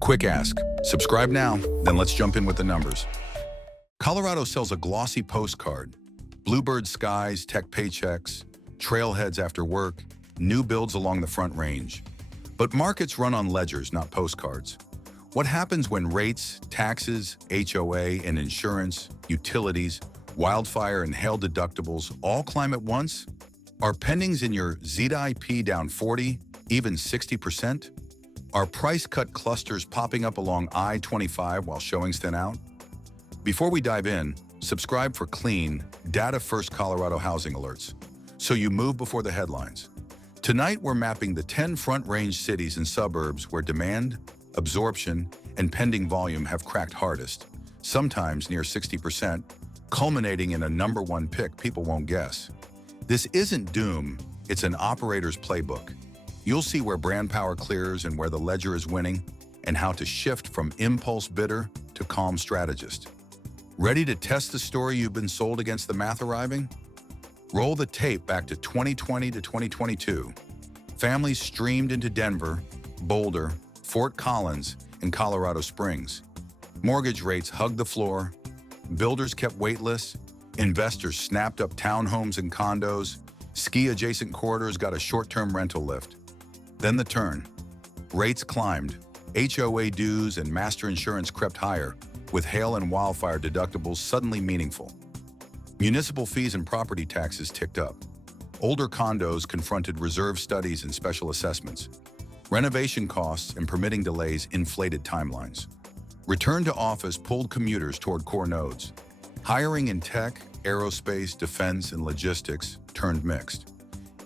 Quick ask. Subscribe now, then let's jump in with the numbers. Colorado sells a glossy postcard. Bluebird skies, tech paychecks, trailheads after work, new builds along the Front Range. But markets run on ledgers, not postcards. What happens when rates, taxes, HOA and insurance, utilities, wildfire and hail deductibles all climb at once? Are pendings in your ZIP down 40, even 60%? Are price cut clusters popping up along I-25 while showings thin out? Before we dive in, subscribe for clean, data-first Colorado housing alerts, so you move before the headlines. Tonight, we're mapping the 10 Front Range cities and suburbs where demand, absorption, and pending volume have cracked hardest, sometimes near 60%, culminating in a #1 pick people won't guess. This isn't doom, it's an operator's playbook. You'll see where brand power clears and where the ledger is winning, and how to shift from impulse bidder to calm strategist. Ready to test the story you've been sold against the math arriving? Roll the tape back to 2020 to 2022. Families streamed into Denver, Boulder, Fort Collins, and Colorado Springs. Mortgage rates hugged the floor, builders kept waitlists, investors snapped up townhomes and condos, ski-adjacent corridors got a short-term rental lift. Then the turn. Rates climbed, HOA dues and master insurance crept higher, with hail and wildfire deductibles suddenly meaningful. Municipal fees and property taxes ticked up. Older condos confronted reserve studies and special assessments. Renovation costs and permitting delays inflated timelines. Return to office pulled commuters toward core nodes. Hiring in tech, aerospace, defense, and logistics turned mixed.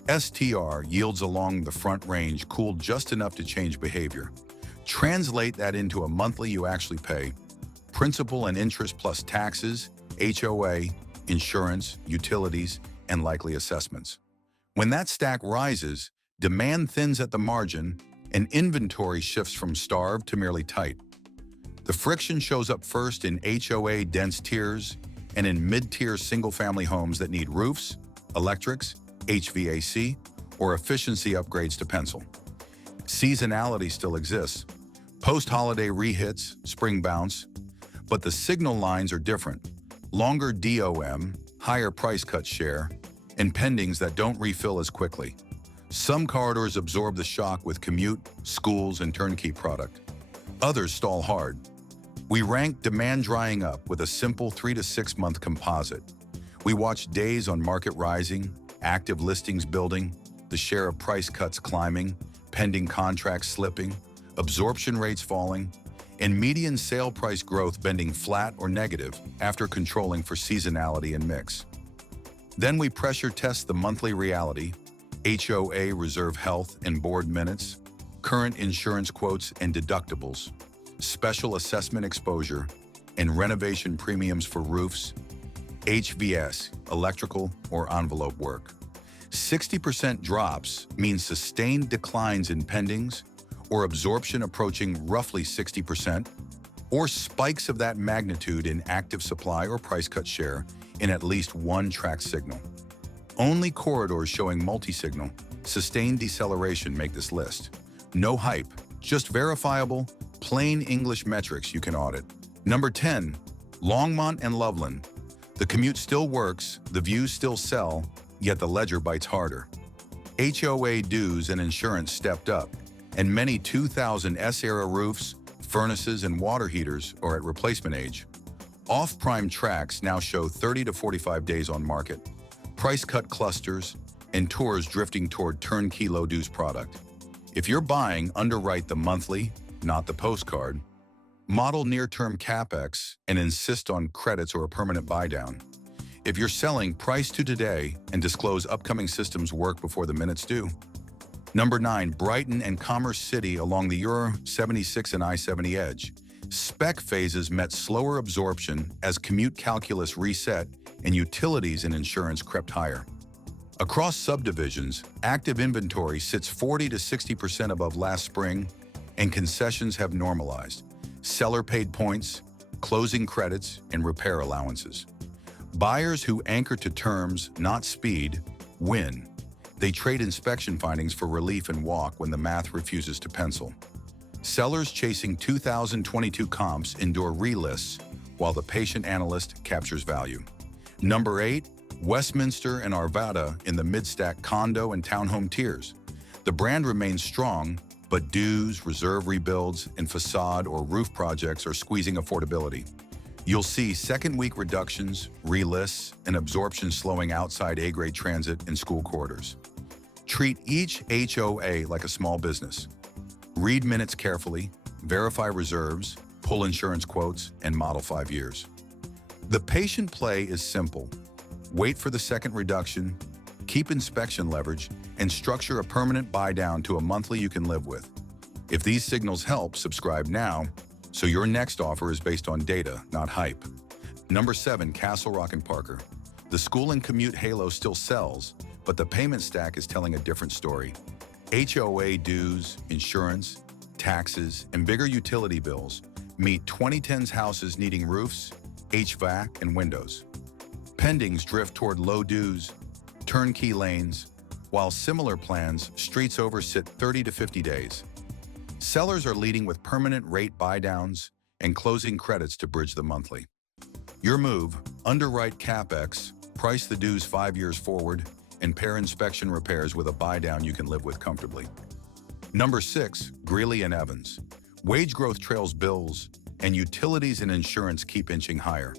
STR yields along the Front Range cooled just enough to change behavior. Translate that into a monthly you actually pay. Principal and interest plus taxes, HOA, insurance, utilities, and likely assessments. When that stack rises, demand thins at the margin, and inventory shifts from starved to merely tight. The friction shows up first in HOA-dense tiers and in mid-tier single-family homes that need roofs, electrics, HVAC, or efficiency upgrades to pencil. Seasonality still exists. Post-holiday rehits, spring bounce, but the signal lines are different. Longer DOM, higher price cut share, and pendings that don't refill as quickly. Some corridors absorb the shock with commute, schools, and turnkey product. Others stall hard. We rank demand drying up with a simple 3 to 6 month composite. We watch days on market rising, active listings building, the share of price cuts climbing, pending contracts slipping, absorption rates falling, and median sale price growth bending flat or negative after controlling for seasonality and mix. Then we pressure test the monthly reality, HOA reserve health and board minutes, current insurance quotes and deductibles, special assessment exposure, and renovation premiums for roofs, HVS, electrical or envelope work. 60% drops mean sustained declines in pendings, or absorption approaching roughly 60%, or spikes of that magnitude in active supply or price cut share in at least one track signal. Only corridors showing multi-signal, sustained deceleration make this list. No hype, just verifiable, plain English metrics you can audit. Number 10, Longmont and Loveland. The commute still works, the views still sell, yet the ledger bites harder. HOA dues and insurance stepped up, and many 2000 S-era roofs, furnaces, and water heaters are at replacement age. Off-prime tracks now show 30 to 45 days on market, price cut clusters, and tours drifting toward turnkey low-dues product. If you're buying, underwrite the monthly, not the postcard. Model near-term CapEx and insist on credits or a permanent buy-down. If you're selling, price to today and disclose upcoming systems work before the minutes due. Number 9, Brighton and Commerce City along the Euro 76 and I-70 edge. Spec phases met slower absorption as commute calculus reset and utilities and insurance crept higher. Across subdivisions, active inventory sits 40 to 60% above last spring, and concessions have normalized. Seller paid points, closing credits, and repair allowances. Buyers who anchor to terms, not speed, win. They trade inspection findings for relief and walk when the math refuses to pencil. Sellers chasing 2022 comps endure relists, while the patient analyst captures value. Number 8, Westminster and Arvada in the mid-stack condo and townhome tiers. The brand remains strong, but dues, reserve rebuilds, and facade or roof projects are squeezing affordability. You'll see second-week reductions, relists, and absorption slowing outside A-grade transit and school corridors. Treat each HOA like a small business. Read minutes carefully, verify reserves, pull insurance quotes, and model 5 years. The patient play is simple. Wait for the second reduction, keep inspection leverage, and structure a permanent buy-down to a monthly you can live with. If these signals help, subscribe now, so your next offer is based on data, not hype. Number 7, Castle Rock and Parker. The school and commute halo still sells, but the payment stack is telling a different story. HOA dues, insurance, taxes, and bigger utility bills meet 2010s houses needing roofs, HVAC, and windows. Pendings drift toward low dues, turnkey lanes, while similar plans streets over sit 30 to 50 days. Sellers are leading with permanent rate buy-downs and closing credits to bridge the monthly. Your move: underwrite CapEx, price the dues 5 years forward, and pair inspection repairs with a buy-down you can live with comfortably. Number 6, Greeley and Evans. Wage growth trails bills, and utilities and insurance keep inching higher.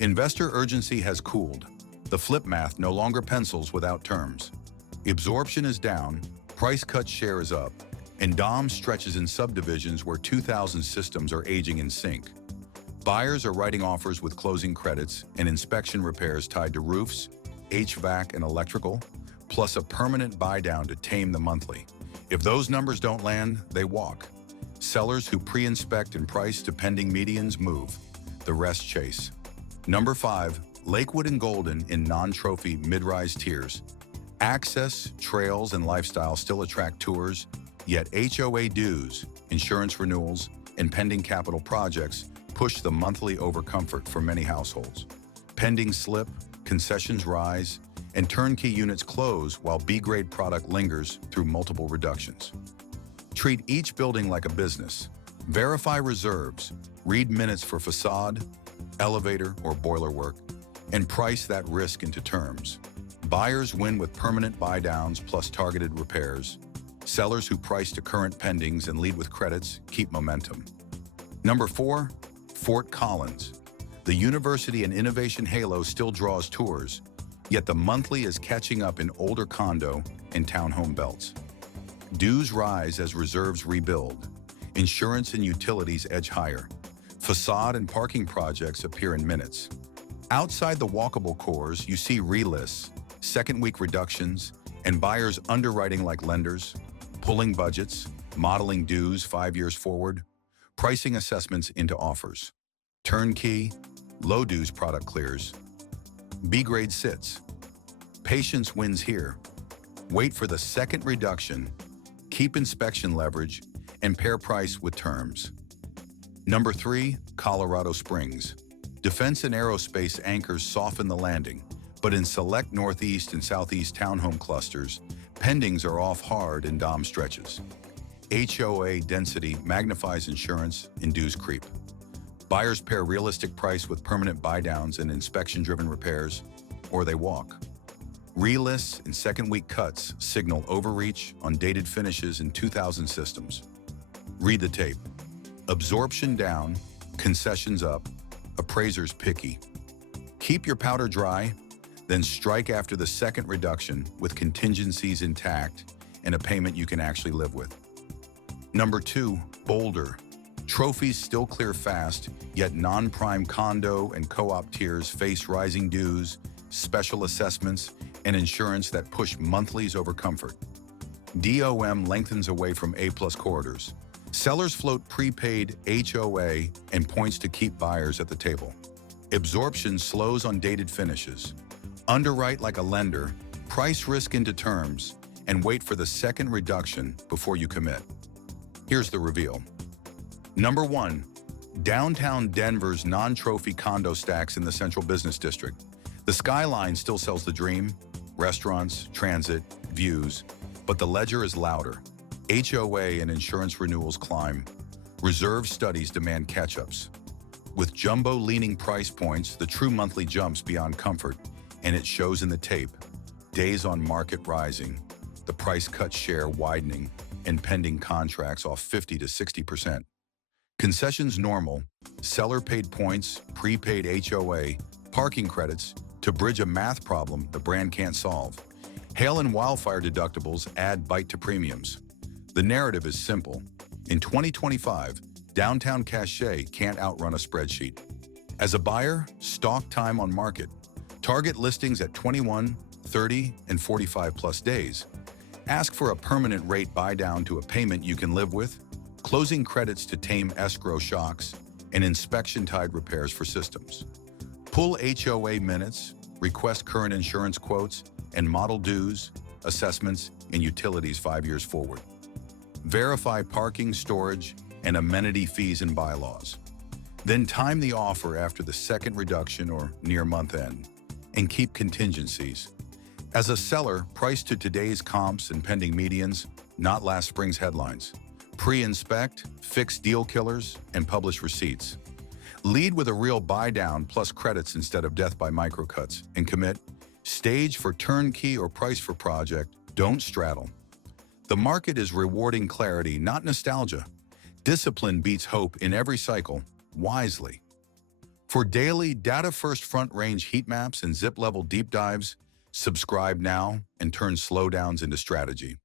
Investor urgency has cooled. The flip math no longer pencils without terms. Absorption is down, price cut share is up, and DOM stretches in subdivisions where 2,000 systems are aging in sync. Buyers are writing offers with closing credits and inspection repairs tied to roofs, HVAC, and electrical, plus a permanent buy-down to tame the monthly. If those numbers don't land, they walk. Sellers who pre-inspect and price to pending medians move. The rest chase. Number 5, Lakewood and Golden in non-trophy mid-rise tiers. Access, trails, and lifestyle still attract tours, yet HOA dues, insurance renewals, and pending capital projects push the monthly over comfort for many households. Pending slip, concessions rise, and turnkey units close while B-grade product lingers through multiple reductions. Treat each building like a business. Verify reserves, read minutes for facade, elevator, or boiler work, and price that risk into terms. Buyers win with permanent buy-downs plus targeted repairs. Sellers who price to current pendings and lead with credits keep momentum. Number 4, Fort Collins. The university and innovation halo still draws tours, yet the monthly is catching up in older condo and townhome belts. Dues rise as reserves rebuild. Insurance and utilities edge higher. Facade and parking projects appear in minutes. Outside the walkable cores, you see relists, second-week reductions, and buyers underwriting like lenders, pulling budgets, modeling dues 5 years forward, pricing assessments into offers. Turnkey, low dues product clears. B-grade sits. Patience wins here. Wait for the second reduction, keep inspection leverage, and pair price with terms. Number 3, Colorado Springs. Defense and aerospace anchors soften the landing, but in select northeast and southeast townhome clusters, pendings are off hard in DOM stretches. HOA density magnifies insurance and dues creep. Buyers pair realistic price with permanent buy-downs and inspection-driven repairs, or they walk. Relists and second-week cuts signal overreach on dated finishes in 2,000 systems. Read the tape. Absorption down, concessions up, appraisers picky. Keep your powder dry, then strike after the second reduction with contingencies intact and a payment you can actually live with. Number 2, Boulder. Trophies still clear fast, yet non-prime condo and co-op tiers face rising dues, special assessments, and insurance that push monthlies over comfort. DOM lengthens away from A-plus corridors. Sellers float prepaid HOA and points to keep buyers at the table. Absorption slows on dated finishes. Underwrite like a lender, price risk into terms, and wait for the second reduction before you commit. Here's the reveal. Number 1, downtown Denver's non-trophy condo stacks in the Central Business District. The skyline still sells the dream, restaurants, transit, views, but the ledger is louder. HOA and insurance renewals climb, Reserve studies demand catch-ups. With jumbo-leaning price points, the true monthly jumps beyond comfort, and it shows in the tape. Days on market rising, the price cut share widening, and pending contracts off 50 to 60%. Concessions normal, seller paid points, prepaid HOA, parking credits to bridge a math problem the brand can't solve. Hail and wildfire deductibles add bite to premiums. The narrative is simple. In 2025, downtown cachet can't outrun a spreadsheet. As a buyer, stalk time on market. Target listings at 21, 30, and 45 plus days. Ask for a permanent rate buy down to a payment you can live with, closing credits to tame escrow shocks, and inspection-tied repairs for systems. Pull HOA minutes, request current insurance quotes, and model dues, assessments, and utilities 5 years forward. Verify parking, storage, and amenity fees and bylaws. Then time the offer after the second reduction or near month end, and keep contingencies. As a seller, price to today's comps and pending medians, not last spring's headlines. Pre-inspect, fix deal killers, and publish receipts. Lead with a real buy-down plus credits instead of death by microcuts, and commit. Stage for turnkey or price for project, don't straddle. The market is rewarding clarity, not nostalgia. Discipline beats hope in every cycle, wisely. For daily, data-first front-range heat maps and zip-level deep dives, subscribe now and turn slowdowns into strategy.